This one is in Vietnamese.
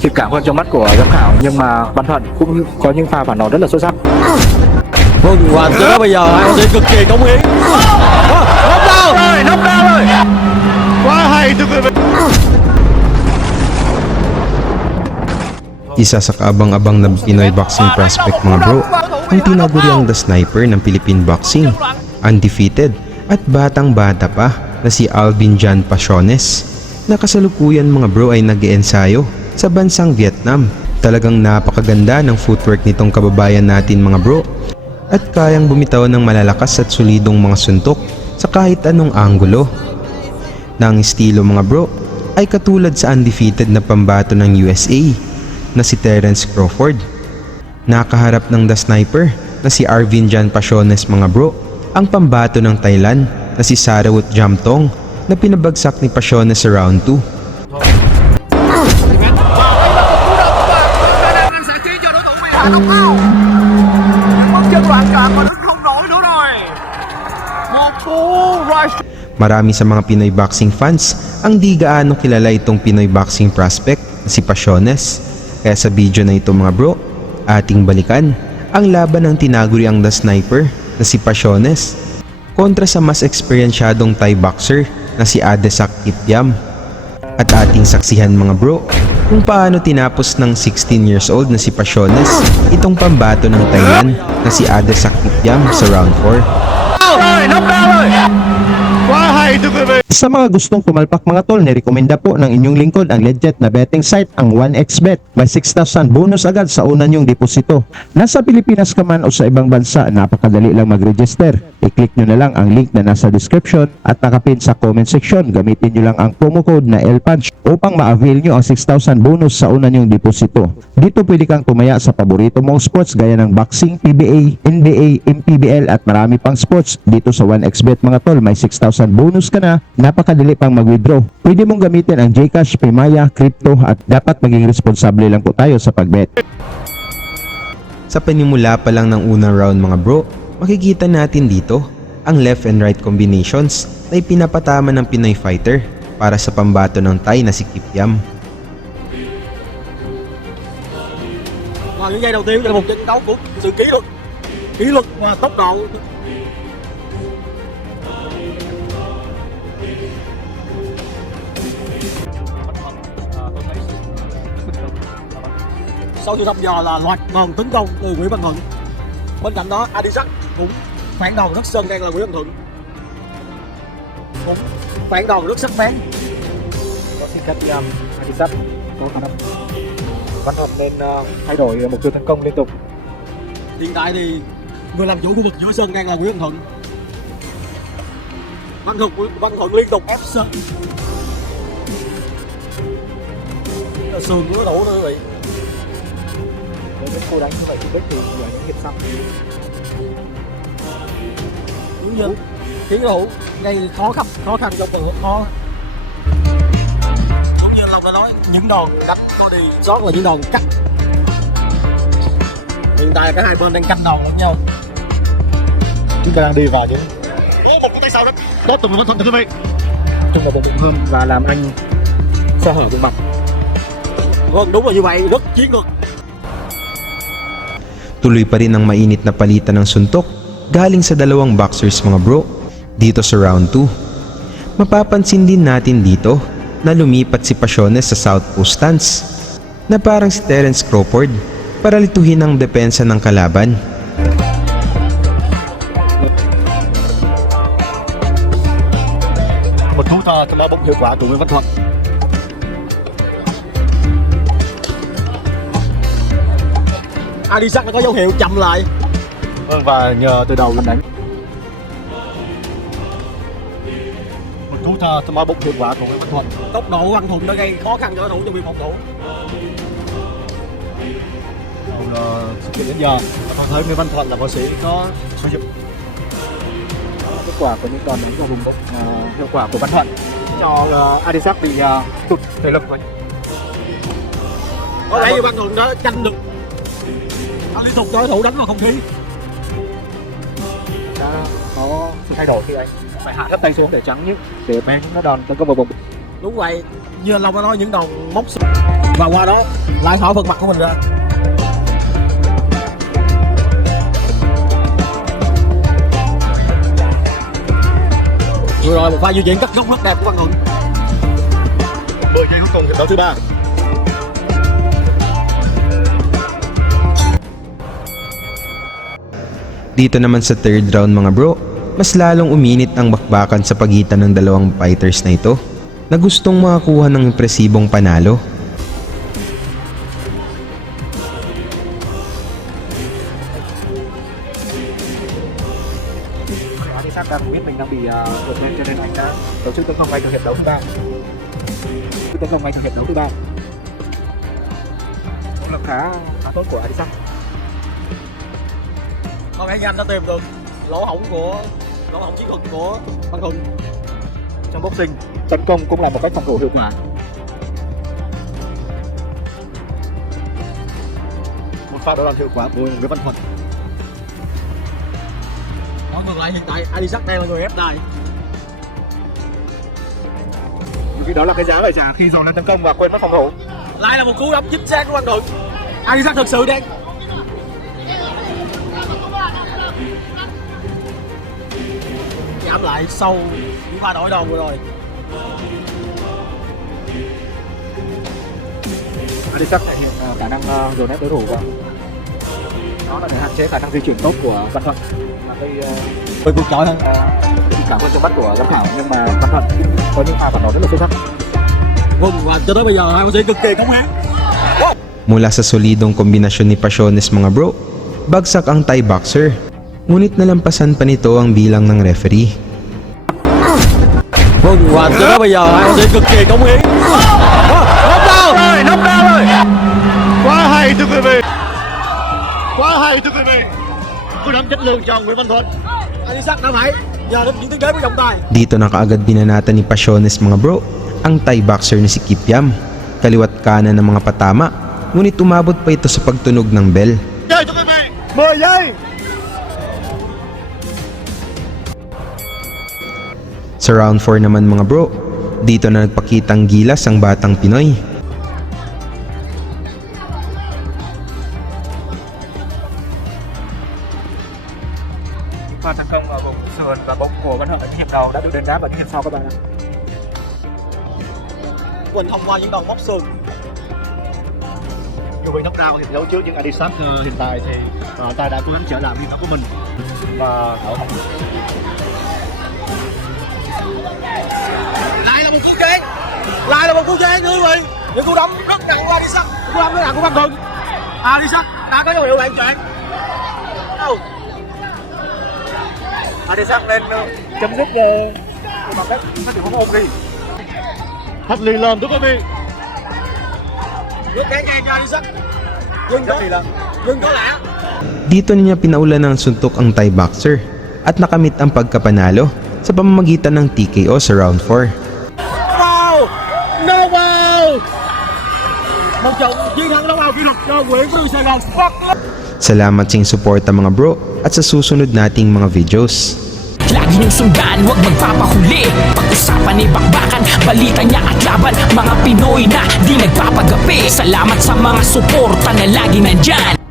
Thiệt cảm hơn trong mắt của giám khảo, nhưng mà Văn Thuận cũng có những pha phản đòn rất là xuất sắc. Vâng, và từ đó bây giờ hai ông sẽ cực kỳ cống hiến. Knock down rồi. Quá hay thưa quý vị. Isa sa kaabang-abang na Pinoy boxing prospect mga bro, ang tinaguriang The Sniper ng Philippine boxing, undefeated at batang-bata pa na si Alvin Jan Pasiones, na kasalukuyan mga bro ay nag-iensayo sa bansang Vietnam. Talagang napakaganda ng footwork nitong kababayan natin mga bro, at kayang bumitaw ng malalakas at solidong mga suntok sa kahit anong anggulo. Na ang estilo mga bro ay katulad sa undefeated na pambato ng USA na si Terence Crawford. Nakaharap ng The Sniper na si Arvin Jan Pasiones mga bro, ang pambato ng Thailand na si Sarawut Jamtong na pinabagsak ni Pasiones sa round 2. Marami sa mga Pinoy boxing fans ang di gaano kilala itong Pinoy boxing prospect na si Pasiones. Kaya sa video na ito mga bro, ating balikan ang laban ng tinaguriang The Sniper na si Pasiones kontra sa mas eksperyensyadong Thai boxer na si Adesak Kipiam. At ating saksihan mga bro kung paano tinapos ng 16 years old na si Pasiones itong pambato ng Thailand na si Adesak Kipiam sa round 4. Quá hay thưa quý vị. Sa mga gustong pumalpak mga tol, nirekomenda po ng inyong lingkod ang legit na betting site, ang 1xBet. May 6,000 bonus agad sa una nyong deposito. Nasa Pilipinas ka man o sa ibang bansa, napakadali lang mag-register. I-click nyo na lang ang link na nasa description at nakapin sa comment section. Gamitin nyo lang ang promo code na LPUNCH upang ma-avail nyo ang 6,000 bonus sa una nyong deposito. Dito pwede kang tumaya sa paborito mong sports gaya ng boxing, PBA, NBA, MPBL at marami pang sports. Dito sa 1xBet mga tol, may 6,000 bonus ka na. Napakadali pang mag-withdraw. Pwede mong gamitin ang GCash, Paymaya, Crypto at dapat maging responsable lang po tayo sa pagbet. Sa panimula pa lang ng unang round mga bro, makikita natin dito ang left and right combinations na ipinapatama ng Pinoy fighter para sa pambato ng Thai na si Kipiam. Và những giây đầu tiên là một trận đấu của sự kỷ luật và tốc độ. Sau khi thăm dò là loạt đòn tấn công từ Nguyễn Văn Thuận. Bên cạnh đó Adisak cũng phản đòn rất sơn đen là Nguyễn Văn Thuận, cũng phản đòn rất sắc bén. Có xin phép Adisak có khả năng Văn Thuận nên thay đổi mục tiêu tấn công liên tục. Hiện tại thì người làm chủ khu vực giữa sân đang là Nguyễn Văn Thuận. Văn Thuận liên tục ép sân. Sườn của nó đủ nữa quý vị. Nếu cô đánh như vậy thì biết thì người những hiệp xong. Đúng như chiến thủ gây khó khăn trong phần khó. Giống như Long đã nói, những đòn đánh có đi sót là những đòn cắt. Hiện tại cả hai bên đang canh đòn lẫn nhau. Chúng ta đang đi vào chứ. Một cái tay sau đó đốt tùng Văn Thuận thưa quý vị. Chung vào vùng bụng hơn và làm anh sơ hở vùng bọc. Vâng, đúng là như vậy, rất chiến lược. Tuloy pa rin ang mainit na palitan ng suntok galing sa dalawang boxers mga bro dito sa round 2. Mapapansin din natin dito na lumipat si Pasiones sa southpaw stance na parang si Terence Crawford para lituhin ang depensa ng kalaban. Một cú to cho bóng hiệu quả của Nguyễn Văn Thuận. Adisak đã có dấu hiệu chậm lại. Vâng, và nhờ từ đầu lần đánh. Một cú to cho bóng hiệu quả của Nguyễn Văn Thuận. Tốc độ Văn Thuận đã gây khó khăn cho đối thủ trong việc phòng thủ. Sự kiện đến giờ, còn thấy Nguyễn Văn Thuận là võ sĩ có sử dụng Kết quả của những đòn đánh vào vùng bụng, hiệu quả của Văn Thuận cho Adisak bị tụt thể lực rồi. Có lẽ Văn Thuận đã tranh được liên tục đối thủ đánh vào không khí. Đã có sự thay đổi khi anh phải hạ thấp tay xuống để tránh những để bé nó đòn tấn công vào bụng. Đúng vậy, như anh Long đã nói, những đòn móc sụp và qua đó lại khỏi vật mặt của mình ra. Vừa rồi một pha di chuyển cắt góc rất đẹp của Văn Thuận. 10 giây cuối cùng hiệp đấu thứ 3. Dito naman sa third round mga bro, mas lalong uminit ang bakbakan sa pagitan ng dalawang fighters na ito na gustong makakuha ng impresibong panalo. Isaac đang biết mình đang bị vượt lên cho nên anh đã tổ chức tấn công ngay từ hiệp đấu thứ 3. Tấn công ngay từ hiệp đấu thứ 3. Cũng là khá tốt của Isaac. Có vẻ như anh đã tìm được lỗ hổng chiến thuật của Văn Thuận. Trong boxing, tấn công cũng là một cách phòng thủ hiệu quả. Một pha đấu đòn hiệu quả của Nguyễn Văn Thuận. Nói ngược lại, hiện tại Isaac đang là người ép đài. Vì đó là cái giá phải trả khi dồn lên tấn công và quên mất phòng thủ. Lại là một cú đấm chính xác của Văn Thuận. Isaac thực sự đang giảm lại sau những pha đổi đầu vừa rồi. Isaac thể hiện khả năng dồn ép đối thủ và đó là để hạn chế khả năng di chuyển tốt của Văn Thuận. Với cuộc chọi hơn. Cảm ơn trong mắt của giám khảo, nhưng mà Văn Thuận có những pha phản đối rất là xuất sắc. Vâng, và cho tới bây giờ hai bác sĩ cực kỳ cống hiến. Mula sa solidong kombinasyon ni Pasiones mga bro, bagsak ang Thai boxer. Ngunit nalampasan pa nito ang bilang ng referee. Vâng, và cho tới bây giờ hai bác sĩ cực kỳ cống hiến. Knock down rồi. Quá hay thưa quý vị. Quá hay thưa quý vị. Cú đấm chất lượng cho Nguyễn Văn Thuận. Isaac đã phải nhờ đến những tiếng đếm với trọng tài. Dito na kaagad binanatan ni Pasiones mga bro ang Thai boxer ni si Kipiam. Kaliwat kanan ng mga patama, ngunit umabot pa ito sa pagtunog ng bell. Giây thưa quý vị. 10 giây. Sa round 4 naman mga bro, dito na nagpakitang gilas ang batang Pinoy. Pha tấn công ở vùng sườn và bụng của Văn Thuận ở những hiệp đầu đã được đền đáp ở những hiệp sau các bạn ạ. Quỳnh thông qua những đòn móc sườn. Dù bị knock down hiệp đấu trước nhưng Isaac hiện tại thì ta đã cố gắng trở lại nguyên tắc của mình và Lại là một cú chén. Lại là một cú chén nữa quý vị. Những cú đấm rất nặng của Isaac. Cú đấm rất nặng của Văn Thuận. Isaac đã có dấu hiệu loạn trạng. Isaac lên chấm dứt bằng cách phát triển không ôm đi. Hất lì lầm thưa quý vị. Nước đá ngang cho Isaac. Nhưng có lẽ Dito niya pinaulan ng suntok ang Thai boxer at nakamit ang pagkapanalo sa pamamagitan ng TKO sa round 4. no vào. Một trận chiến thắng đấu vào kỹ thuật cho Nguyễn Văn Sài Gòn. Salamat sa inyong suporta mga bro at sa susunod nating mga videos. Lagi niyong sundan, huwag magpapahuli. Pag-usapan ni bakbakan, balita niya at laban. Mga Pinoy na di nagpapagapi. Salamat sa mga suporta na lagi nandyan.